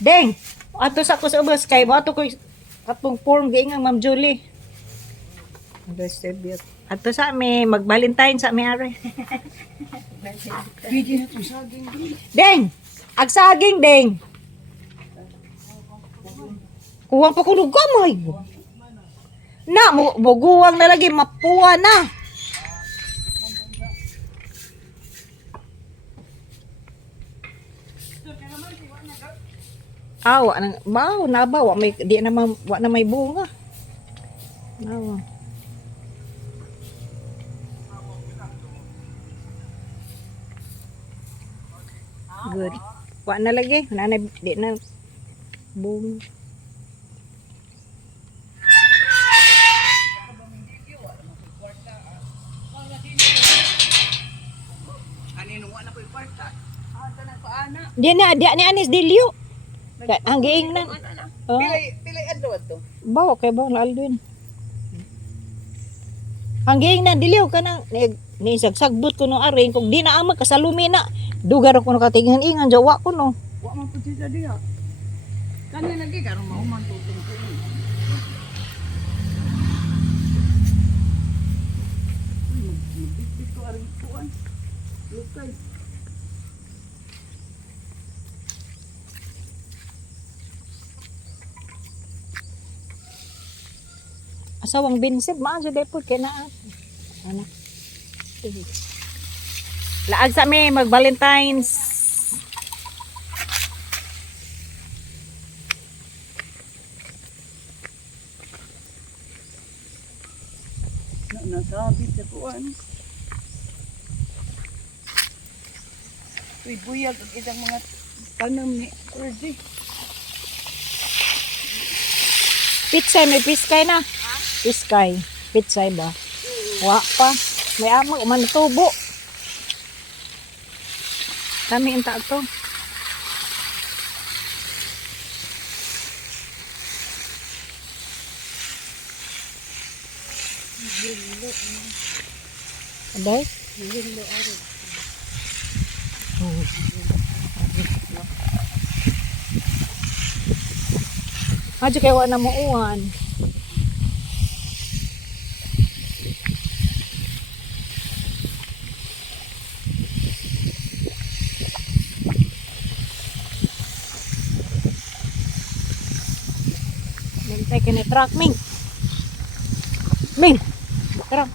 Deng, ato sa ko sa ubos kay mo ato ko katong form giingan Ma'am Julie. Distribute. Ato sa mi mag-Valentine sa mi are. Pwede na ito saging. Deng, ag saging deng. Kuwang pa kuno gamay. Na mo buguwang na lagi mapuwa na. Wa nang baw na ba wa may di na wa na may bunga. Nawa. Good. Wa na lagi, na di na bunga. Di ni anis dilyo. Ang giing na. Pilay adlaw to. Bawa kay bawa na Alvin. Ang giing na dilyo ka na ni sagsagbot ko no aring kung di na amag kasalumi na. Dugar ako nakatingan ingan jawa ko no. Wa man pud siya diha. Kani lagi karon mahuman tutong ko. Magbitbit ko aring kuan. Lukay. Asawang binsib maaso depod kay na. Ano? Laag sa mi mag Valentine's. Nasabit sa kuan. Uy, buyag ang isang mga tanam ni Urdi. Pitsay may piskay na. Piskay. Pitsay ba? Wa pa. May amag man tubo. Kami inta to. Aday? Aja kay wa na mo uwan. Mintay kini truck Ming. Ming. Tara.